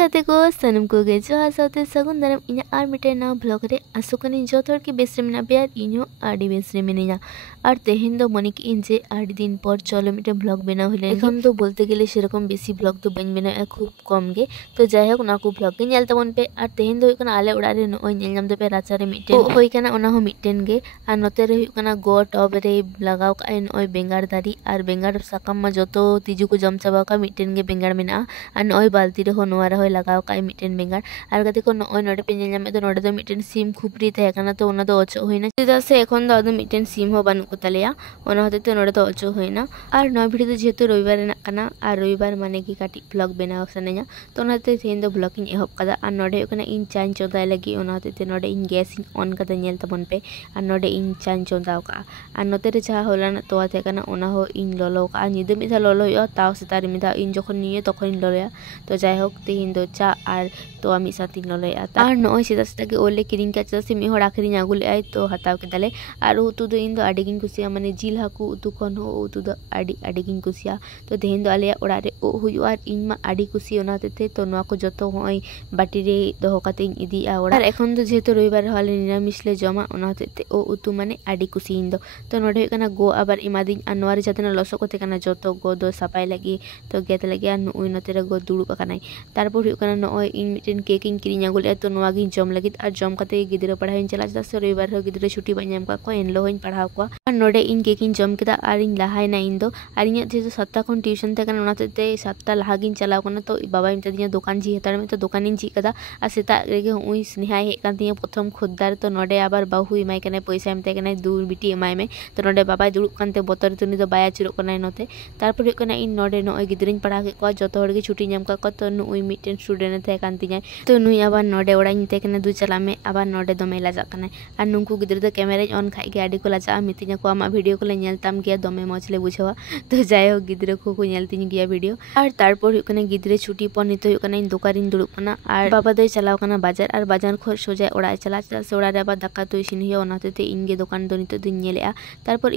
गाते को सनम को गे जोहार साथे सगुन दाराम इना आर मिटे ना ब्लॉग रे आसुकनी जोथोर की बेस रे मेना बेयार इनो आडी बेस रे मिनिना और तेहेन दो मने की इन जे आडी दिन पर चलो मिटे ब्लॉग बना हले एखन तो बोलते गेले सेरकम बेसी ब्लॉग तो बन बना खूब कम गे तो जाय होक ना को ब्लॉग के नेल तबन पे और तेहेन दो कना आले उड़ा रे नोय नेल नाम दो पे राचा रे मिटे होय कना ओना हो मिटेन गे और नोते रे कना गो टब रे लगाव का नोय बेंगार दारी और बेंगार साकाम मा जतो तिजु को जम चाबा का मिटेन गे बेंगार मेना और नोय बाल्टी रे हो नोआ रे होय लगाव का मिटेन बेंगार और गाते को नोय नोडे पे नेल नामे तो नोडे दो मिटेन सिम खुपरी तहे कना तो ओना दो अचो होइना चेदा से एखन दो आदो मिटेन सिम हो बानु को तलेया ओना होते तो नोडे दो अचो होइना और नोय भिडियो दो जेहेतु रविवार रेना कना और रविवार माने की काटी ब्लॉग बनाव सनेया तो ओनाते तेहेन दो ब्लॉग इन एहब कदा और नोडे कना इन चान चोदाय लगी ओना होते ते नोडे इन गैस इन ऑन कदा नेल तबन पे और नोडे इन चान चोदाव का और नोते रे जहा होलाना तोवा ते कना ओना हो इन लोलो का निदे मिधा लोलो हो ताव सेतारे मिधा इन जखन निये तखन इन लोलोया तो जाय होक तेहेन दो चा और तो आमी साथी लोलोया और नोय सेदा सेदा के ओले किरिंग का चेदा से मि होड़ आखिरिं आगु लेआय तो हताव केदाले और उतु दो इन दो आडी गिन कुसिया माने जिल हाकु उतु खन हो उतु दो आडी गिन कुसिया तो तेहेन दो आलेया ओड़ा रे ओ हुयु और इन मा आडी कुसि ओना होते तो नोआ को जतो होय बाटी रे दोहो काते इन इदी आ ओड़ा और एखन दो जेहेतु रविवार हाले निरामिष ले जमा ओना होते ओ उतु माने आडी कुसि इन दो तो नोडे कना गो आबार इमादिन और नोआ रे जातना लसो को कना जतो गो दो सफाई लगी तो गेत लगी और नुई नते रे गो दुड़ुब कनाय तारपर हुयु कना नोय इन मिटेन केक इन किरिंग आगु ले तो नोआ गिन जम लगी और जम काते गिद्रा पढ़ाव इन चला चेदा से रविवार हो गिद्रा छुट्टी बाय नाम का को एनलो होइन पढ़ाव को और नोडे इन केक इन जम केदा और इन लाहायना इन दो और इन जेहेतु 7टा खन ट्यूशन ते कना ओनाते 7टा लाहा गिन चलाव कना तो बाबा मिता दिया दुकान जी हतार में तो दुकान इन जी कदा और सेता रेगे उई स्नेहा हे कान तिया प्रथम खुददार तो नोडे आबार बाहु इमाय कना पैसा एमते कना दूर बिटी एमाय में तो नोडे बाबा दुड़ुब कानते बोतर तुनी दो बाया चुरुक कना नोते तारपर हुयु कना इन नोडे नोय गिद्रिन पढ़ा के को जतो हड़ गे छुट्टी नाम का को तो नुई मिटेन स्टूडेंट थे कान तिया तो नुई आबार नोडे ओड़ा इन ते कना दु चला में आबार नोडे दमे लाजा कना और नुंकु गिद्रा दो कैमरा ऑन खाइ गे आडी को लाजा मितिया को आमा वीडियो को ले नेलताम गया दमे मौज ले बुझावा तो जाय हो गिद्रा को नेलतिन गया वीडियो और तारपर हुयु कना गिद्रे छुट्टी पर नितो हुयु कना इन दुकारिन दुड़ुब कना और बाबा दो चलाव कना बाजार और बाजार खो सोजा ओड़ा चला चला से ओड़ा रे आबार दाका तो इसिन हुया ओना होते इन गे दुकान दो नितो दिन नेलेआ तारपर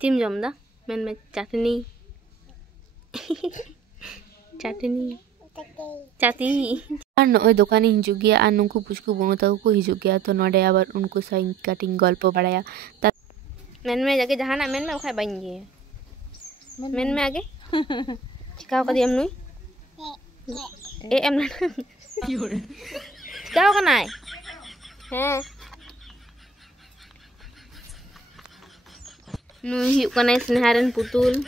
तिम जमदा मेन में चटनी चटनी चाती और नोय दुकान हिजु गया और नुंकु पुचकु बुनु ताको को हिजु गया तो नोडे आबार उनको साइन काटिंग गल्प बड़ाया मेन में जाके जहाना मेन में ओखाय बाइन गे मेन में आगे चिकाव कदी हम नुई ए एम ना चिकाव कनाय हैं नुई हिउ कनाय स्नेहारन पुतुल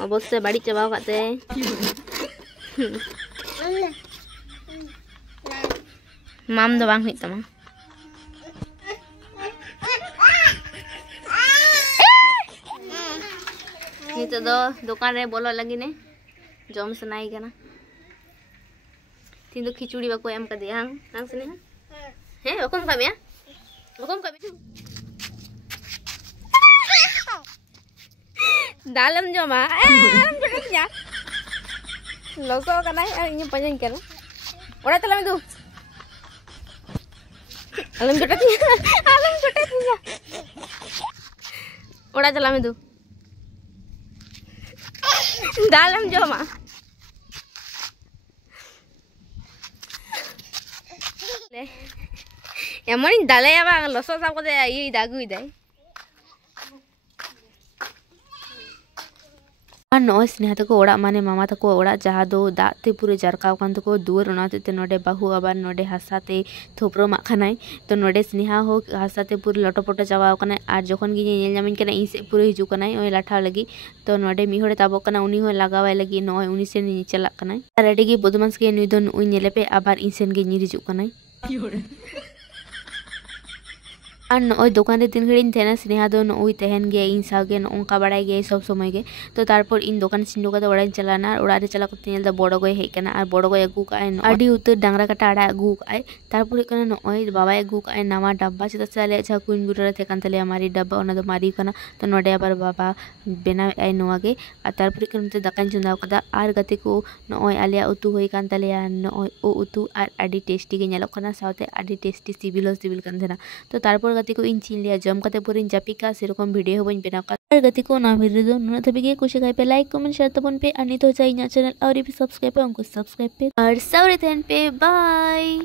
अवश्य बाड़ी चाबाव काते माम दो बांग हुई तमा नितो दो दुकान रे बोलो लगी ने जम सनाई कना तीन दो खिचुड़ी बाको एम का दिया हां सने हैं हुकुम का मिया हुकुम का बिटू दालम जमा जा लोसो कना इन पंजन कना ओड़ा तला में दू आलम जटा ओड़ा चला में दू दालम जमा एमन दाले आबा लसो साब को ये दागुई दे और नोय स्नेहा तको ओड़ा माने मामा तको ओड़ा जहा दो दाते पूरे जरकाव कान तको दुवर ओनाते नोडे बाहु आबार नोडे हासाते थोपरो मा खानाय तो नोडे स्नेहा हो हासाते पूरे लटोपटो चावाव कना और जखन गे नेल नामिन कना इन से पूरे हिजु कनाय ओय लाठाव लगी तो नोडे मिहोड़े ताबो कना उनी हो लगावाय लगी नोय उनी से नि चला कनाय रेडी गे बदमास गे नुई दो नुई नेले पे आबार इन सेन गे नि हिजु कनाय और नोय दुकान रे तीन घड़ी तेना स्नेहा दो नोय तहन गे इन सागे नोंका बड़ाई गे सब समय गे तो तारपर इन दुकान सिंडो का ओड़ा चलाना और ओड़ा रे चला कते नेल दा बड़ो गय हेक कना और बड़ो गय अगु का आडी उतर डांगरा काटा आड़ा अगु का तारपर कना नोय बाबा अगु का नवा डब्बा चेदा से आले जा कुइन गुरा थे कान तले हमारी डब्बा ओना दो मारी कना तो नोडे आबार बाबा बेना आई नोआ गे और तारपर कना दाकान चुंदाव कदा और गते को नोय आले उतु होई कान तले नोय ओ उतु और आडी टेस्टी गे नेलो कना साथे आडी टेस्टी सिबिल कान देना तो तारपर गति को इन चिन लिया जम काते पूरी जापिका सेरकम वीडियो हो बन बनाव और गति को ना वीडियो नुना तभी कुछ पे लाइक कमेंट शेयर तबन पे और नहीं तो चाहिए चैनल और भी सब्सक्राइब पे उनको सब्सक्राइब पे और सावरे पे बाय।